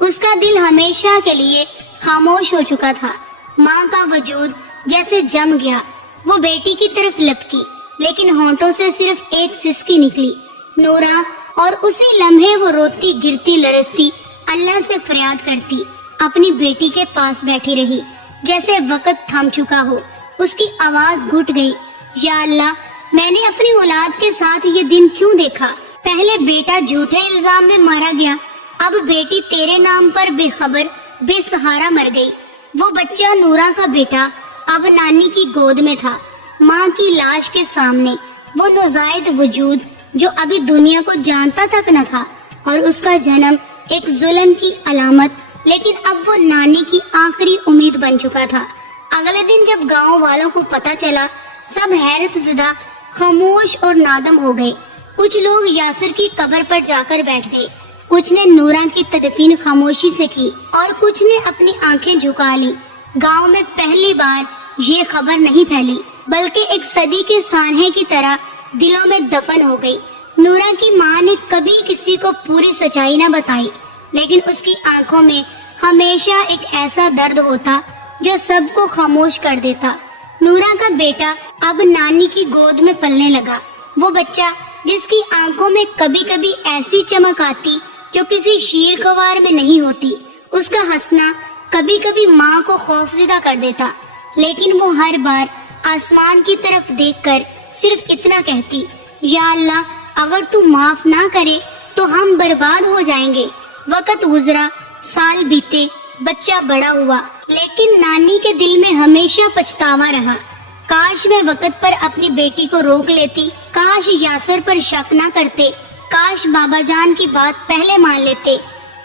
اس کا دل ہمیشہ کے لیے خاموش ہو چکا تھا۔ ماں کا وجود جیسے جم گیا۔ وہ بیٹی کی طرف لپکی، لیکن ہونٹوں سے صرف ایک سسکی نکلی۔ نورا، اور اسی لمحے وہ روتی گرتی لرزتی اللہ سے فریاد کرتی اپنی بیٹی کے پاس بیٹھی رہی، جیسے وقت تھم چکا ہو۔ اس کی آواز گھٹ گئی، یا اللہ، میں نے اپنی اولاد کے ساتھ یہ دن کیوں دیکھا؟ پہلے بیٹا جھوٹے الزام میں مارا گیا، اب بیٹی تیرے نام پر بے خبر بے سہارا مر گئی۔ وہ بچہ نورا کا بیٹا اب نانی کی گود میں تھا، ماں کی لاش کے سامنے۔ وہ نوزائیدہ وجود جو ابھی دنیا کو جانتا تک نہ تھا، اور اس کا جنم ایک ظلم کی علامت، لیکن اب وہ نانی کی آخری امید بن چکا تھا۔ اگلے دن جب گاؤں والوں کو پتہ چلا، سب حیرت زدہ، خاموش اور نادم ہو گئے۔ کچھ لوگ یاسر کی قبر پر جا کر بیٹھ گئے، کچھ نے نورا کی تدفین خاموشی سے کی اور کچھ نے اپنی آنکھیں جھکا لی۔ گاؤں میں پہلی بار یہ خبر نہیں پھیلی، بلکہ ایک صدی کے سانحے کی طرح دلوں میں دفن ہو گئی۔ نورا کی ماں نے کبھی کسی کو پوری سچائی نہ بتائی، لیکن اس کی آنکھوں میں ہمیشہ ایک ایسا درد ہوتا جو سب کو خاموش کر دیتا۔ نورا کا بیٹا اب نانی کی گود میں پلنے لگا، وہ بچہ جس کی آنکھوں میں کبھی کبھی ایسی چمک آتی جو کسی شیر خوار میں نہیں ہوتی۔ اس کا ہنسنا کبھی کبھی ماں کو خوفزدہ کر دیتا، لیکن وہ ہر بار آسمان کی طرف دیکھ کر صرف اتنا کہتی، یا اللہ، اگر تو معاف نہ کرے تو ہم برباد ہو جائیں گے۔ وقت گزرا، سال بیتے، بچہ بڑا ہوا، لیکن نانی کے دل میں ہمیشہ پچھتاوا رہا۔ کاش میں وقت پر اپنی بیٹی کو روک لیتی، کاش یاسر پر شک نہ کرتے، کاش بابا جان کی بات پہلے مان لیتے۔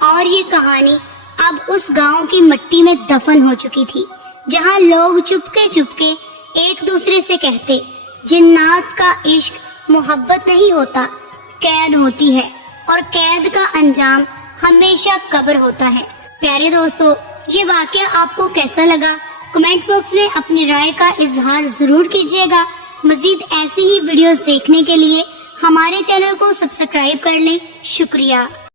اور یہ کہانی اب اس گاؤں کی مٹی میں دفن ہو چکی تھی، جہاں لوگ چپکے ایک دوسرے سے کہتے، جنات کا عشق محبت نہیں ہوتا، قید ہوتی ہے، اور قید کا انجام ہمیشہ قبر ہوتا ہے۔ پیارے دوستو، یہ واقعہ آپ کو کیسا لگا؟ کمنٹ باکس میں اپنی رائے کا اظہار ضرور کیجیے گا۔ مزید ایسی ہی ویڈیوز دیکھنے کے لیے ہمارے چینل کو سبسکرائب کر لیں۔ شکریہ۔